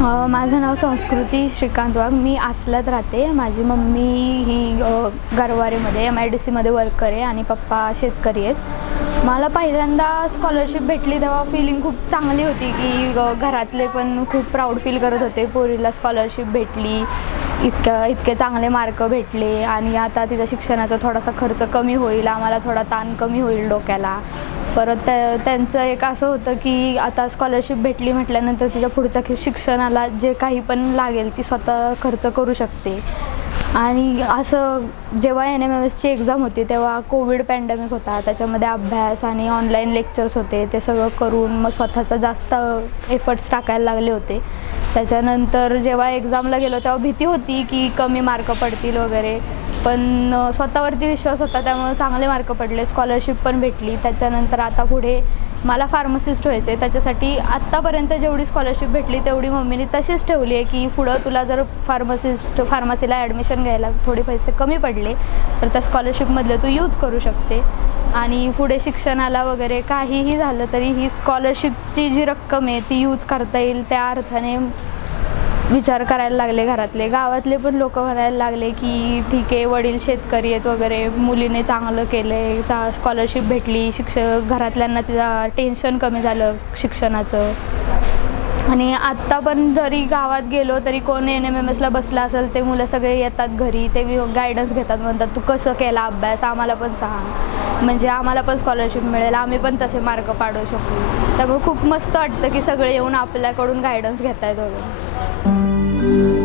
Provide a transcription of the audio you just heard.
माझं नाव संस्कृती श्रीकांत वाघ. मी आसलात राहते. माझी मम्मी ही अ, गरवारेमध्ये एम आय डी सीमध्ये वर्कर आहे आणि पप्पा शेतकरी आहेत. मला पहिल्यांदा स्कॉलरशिप भेटली तेव्हा फिलिंग खूप चांगली होती की घरातले पण खूप प्राऊड फील करत होते. पोरीला स्कॉलरशिप भेटली इतक्या इतके चांगले मार्क भेटले आणि आता तिच्या शिक्षणाचा थोडासा खर्च कमी होईल. आम्हाला थोडा ताण कमी होईल डोक्याला. परत त्या त्यांचं एक असं होतं की आता स्कॉलरशिप भेटली म्हटल्यानंतर तिच्या पुढच्या शिक्षणाला जे काही पण लागेल ती स्वतः खर्च करू शकते. आणि असं जेव्हा एन एम एम एसची एक्झाम होती तेव्हा कोविड पॅन्डेमिक होता. त्याच्यामध्ये अभ्यास आणि ऑनलाईन लेक्चर्स होते. ते सगळं करून मग स्वतःचा जास्त एफर्ट्स टाकायला लागले होते. त्याच्यानंतर जेव्हा एक्झामला गेलो तेव्हा भीती होती की कमी मार्क पडतील वगैरे. पण स्वतःवरती विश्वास होता त्यामुळे चांगले मार्क पडले. स्कॉलरशिप पण भेटली. त्याच्यानंतर आता पुढे मला फार्मसिस्ट व्हायचं त्याच्यासाठी आत्तापर्यंत जेवढी स्कॉलरशिप भेटली तेवढी मम्मीने तशीच ठेवली आहे की पुढं तुला जर फार्मसिस्ट फार्मसीला ॲडमिशन ॲडमिशन घ्यायला थोडे पैसे कमी पडले तर त्या स्कॉलरशिपमधले तू यूज करू शकते. आणि पुढे शिक्षणाला वगैरे काहीही झालं तरी ही स्कॉलरशिपची जी रक्कम आहे ती यूज करता येईल त्या अर्थाने विचार करायला लागले घरातले. गावातले पण लोक म्हणायला लागले की ठीक आहे वडील शेतकरी आहेत वगैरे मुलीने चांगलं केलं आहे चा स्कॉलरशिप भेटली शिक्षक घरातल्यांना तिचा टेन्शन कमी झालं शिक्षणाचं. आणि आत्ता पण जरी गावात गेलो तरी कोण एन एम एम एसला बसला असेल ते मुलं सगळे येतात घरी ते गायडन्स घेतात म्हणतात तू कसं केला अभ्यास? आम्हाला पण सांग. म्हणजे आम्हाला पण स्कॉलरशिप मिळेल आम्ही पण तसे मार्क पाडू शकू. त्यामुळे खूप मस्त वाटतं की सगळे येऊन आपल्याकडून गायडन्स घेत आहेत वगैरे.